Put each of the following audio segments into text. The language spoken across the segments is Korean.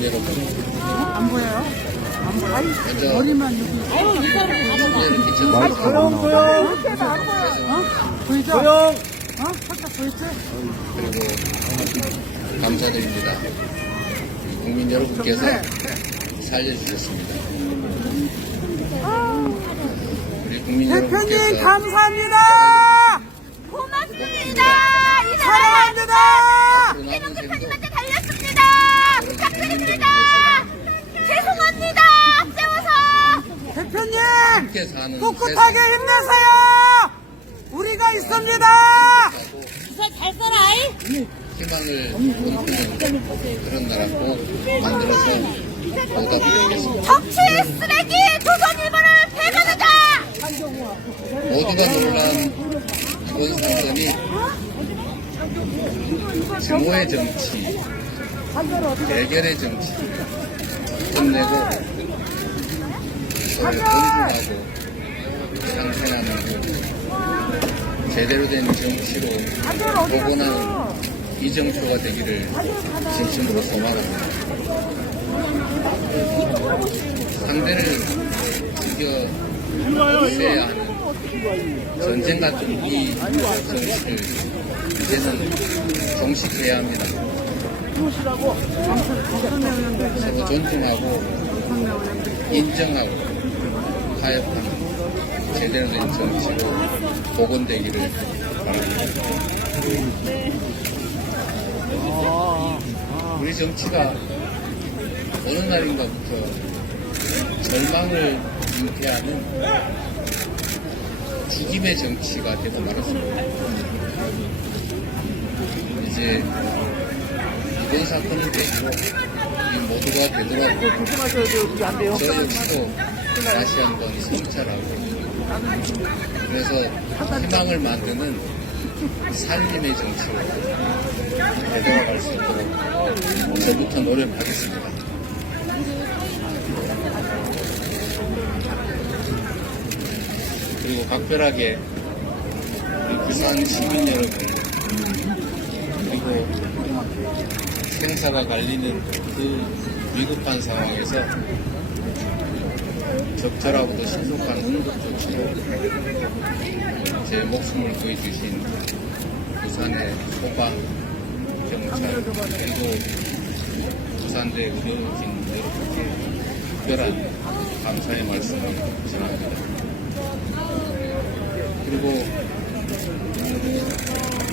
안 보여요? 안 보여. 먼저 머리만 여기. 문제를 끼쳐서 이렇게도 안 보여. 어? 보이죠? 조용. 어? 살짝 보이지? 그리고 감사드립니다. 국민 여러분께서 살려주셨습니다. 우리 국민 대표님 여러분께서 감사합니다. 고맙습니다. 이 사랑합니다. 앞으로 남은 생도 대표님한테 달렸습니다. 부탁드립니다. 죄송합니다. 앞세워서. 대표님 함께 사는 꿋꿋하게 힘내세요. 우리가 있습니다. 잘 살아. 희망을 꿈꾸는 그런 나라 꼭 만들어서. 정치의 쓰레기 조선일보를 배반하자. 모두가 놀란 이번 사건이 증오의 정치, 대결의 정치, 끝내고 존중하고 상생하는 그 제대로 된 정치로 복원하는 이정표가 되기를 진심으로 소망합니다. 상대를 죽여 세야 하는 전쟁 같은 이 정치를 이제는 종식해야 합니다. 서로 존중하고 인정하고 타협하는 제대로 된 정치로 복원되기를 바랍니다. 우리 정치가 어느 날인가부터 절망을 잉태하는 죽임의 정치가 되고 말았습니다. 이제 이번 사건을 계기로 이 모두가 되돌아보고 저 역시도 다시 한번 성찰하고 그래서 희망을 만드는 살림의 정치로 되돌아갈 수 있도록 저부터 노력하겠습니다. 그리고 각별하게 우리 부산 시민 여러분 그리고 생사가 갈리는 그 위급한 상황에서 적절하고도 신속한 응급 조치로 제 목숨을 구해주신 부산의 소방, 경찰, 그리고 부산대 의료진 여러분께 특별한 감사의 말씀을 전합니다. 그리고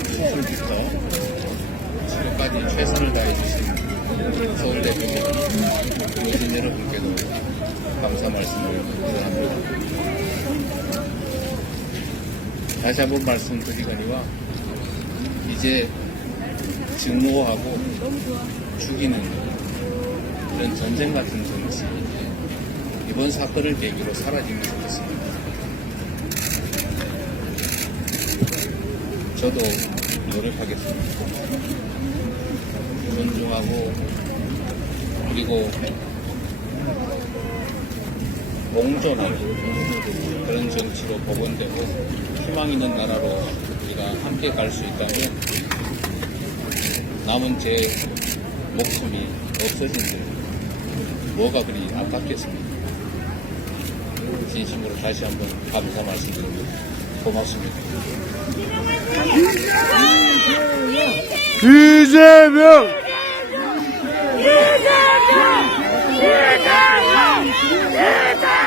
수술부터 지금까지 최선을 다해주신 서울대 의진 여러분께도 감사 말씀을 드립니다. 다시 한번 말씀드리거니와 이제 증오하고 죽이는 이런 전쟁 같은 정치 이번 사건을 계기로 사라지면 좋겠습니다. 저도 노력하겠습니다. 존중하고 그리고 공존하는 그런 정치로 복원되고 희망 있는 나라로 우리가 함께 갈 수 있다면 남은 제 목숨이 없어진들 뭐가 그리 아깝겠습니까? 진심으로 다시 한번 감사 말씀드립니다. 고맙습니다. 이재명! 이재명! 이재명! 이재명!